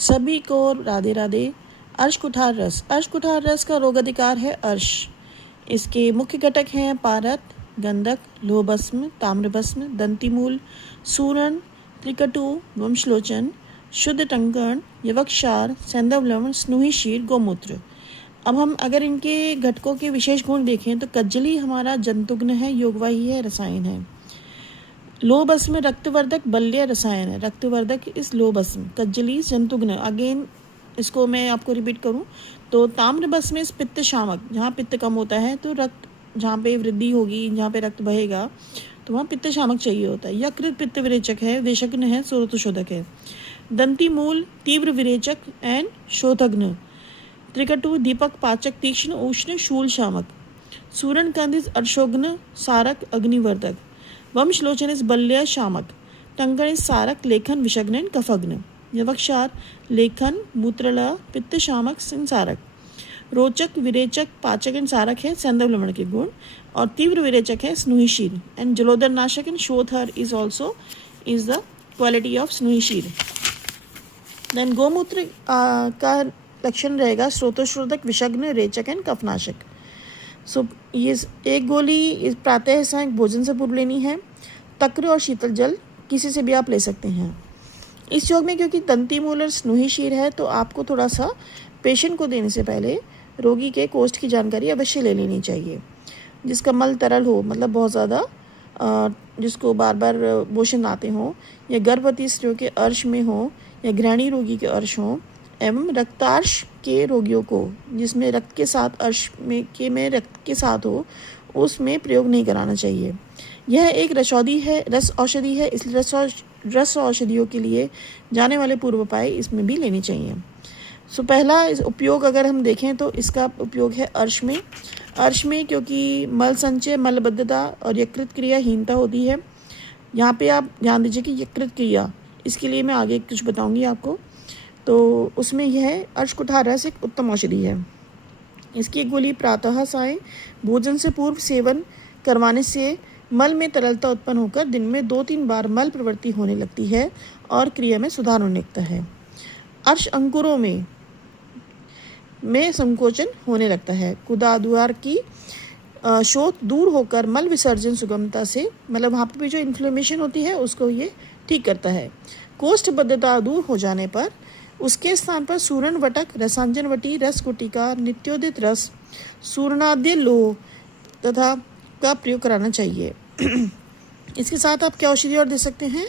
सभी को राधे राधे। अर्श कुठार रस। अर्श कुठार रस का रोग अधिकार है अर्श। इसके मुख्य घटक हैं पारत, गंधक, लोहभस्म, ताम्रभस्म, दंतिमूल, सूरण, त्रिकटु, वंशलोचन, शुद्ध टंकण, यवक्षार, सैंधव लवण, स्नूही शीर, गोमूत्र। अब हम अगर इनके घटकों के विशेष गुण देखें तो कज्जली हमारा जंतुघ्न है, योगवाही है, रसायन है। लोहभस्म रक्तवर्धक बल्य रसायन है, रक्तवर्धक इस लोहभस्म। कज्जली जंतुघ्न, अगेन इसको मैं आपको रिपीट करूं तो ताम्रभस्म इस पित्त शामक, जहाँ पित्त कम होता है तो रक्त जहाँ पे वृद्धि होगी, जहाँ पे रक्त बहेगा तो वहाँ पित्त शामक चाहिए होता है। यकृत पित्त विरेचक है, वेशग्न है, शोधक है। दंतिमूल तीव्र विरेचक एंड शोधग्न। त्रिकटु दीपक पाचक तीक्ष्ण उष्ण शूल शामक। सूरण कंद अर्शोग्न सारक अग्निवर्धक। वंशलोचन इस बल्य शामक। टंकण इस सारक लेखन विषग्न कफग्न। यवक्षार लेखन मूत्रला पित्त शामक संसारक। रोचक विरेचक पाचक एंड सारक है, सैंधव लवण के गुण। और तीव्र विरेचक है स्नूही शीर एंड जलोदर नाशक एंड शोथर is also is the quality of स्नूही शीर। देन गोमूत्र का लक्षण रहेगा स्रोतोशोधक विषग्न रेचक एंड कफनाशक। सो ये एक गोली इस प्रातः सायं भोजन से पूर्व लेनी है। तक्र और शीतल जल किसी से भी आप ले सकते हैं। इस योग में क्योंकि दंतिमूल और स्नूही शीर है तो आपको थोड़ा सा पेशेंट को देने से पहले रोगी के कोष्ठ की जानकारी अवश्य ले लेनी चाहिए। जिसका मल तरल हो, मतलब बहुत ज़्यादा जिसको बार बार मोशन आते हों, या गर्भवती स्त्रियों के अर्श में हो, या घृणी रोगी के अर्श हों, एवं रक्तार्श के रोगियों को जिसमें रक्त के साथ अर्श में रक्त के साथ हो, उसमें प्रयोग नहीं कराना चाहिए। यह एक रस औषधि है, इसलिए रस औषधियों के लिए जाने वाले पूर्व उपाय इसमें भी लेने चाहिए। सो पहला इस उपयोग अगर हम देखें तो इसका उपयोग है अर्श में। अर्श में क्योंकि मल संचय, मलबद्धता और यकृत क्रियाहीनता होती है। यहाँ पे आप ध्यान दीजिए कि यकृत क्रिया, इसके लिए मैं आगे कुछ बताऊंगी आपको, तो उसमें यह अर्श कुठार रस एक उत्तम औषधि है। इसकी एक गोली प्रातः सायं भोजन से पूर्व सेवन करवाने से मल में तरलता उत्पन्न होकर दिन में 2-3 बार मल प्रवृत्ति होने लगती है और क्रिया में सुधार होने लगता है। अर्श अंकुरों में संकोचन होने लगता है। कुदाद्वार की शोथ दूर होकर मल विसर्जन सुगमता से, मतलब वहाँ पर भी जो इन्फ्लेमेशन होती है उसको ये ठीक करता है। कोष्ठबद्धता दूर हो जाने पर उसके स्थान पर सूरण वटक, रसांजन वटी, रस गुटिका, नित्योदित रस, सूर्णाद्य लोह तथा का प्रयोग कराना चाहिए। इसके साथ आप क्या औषधि और दे सकते हैं?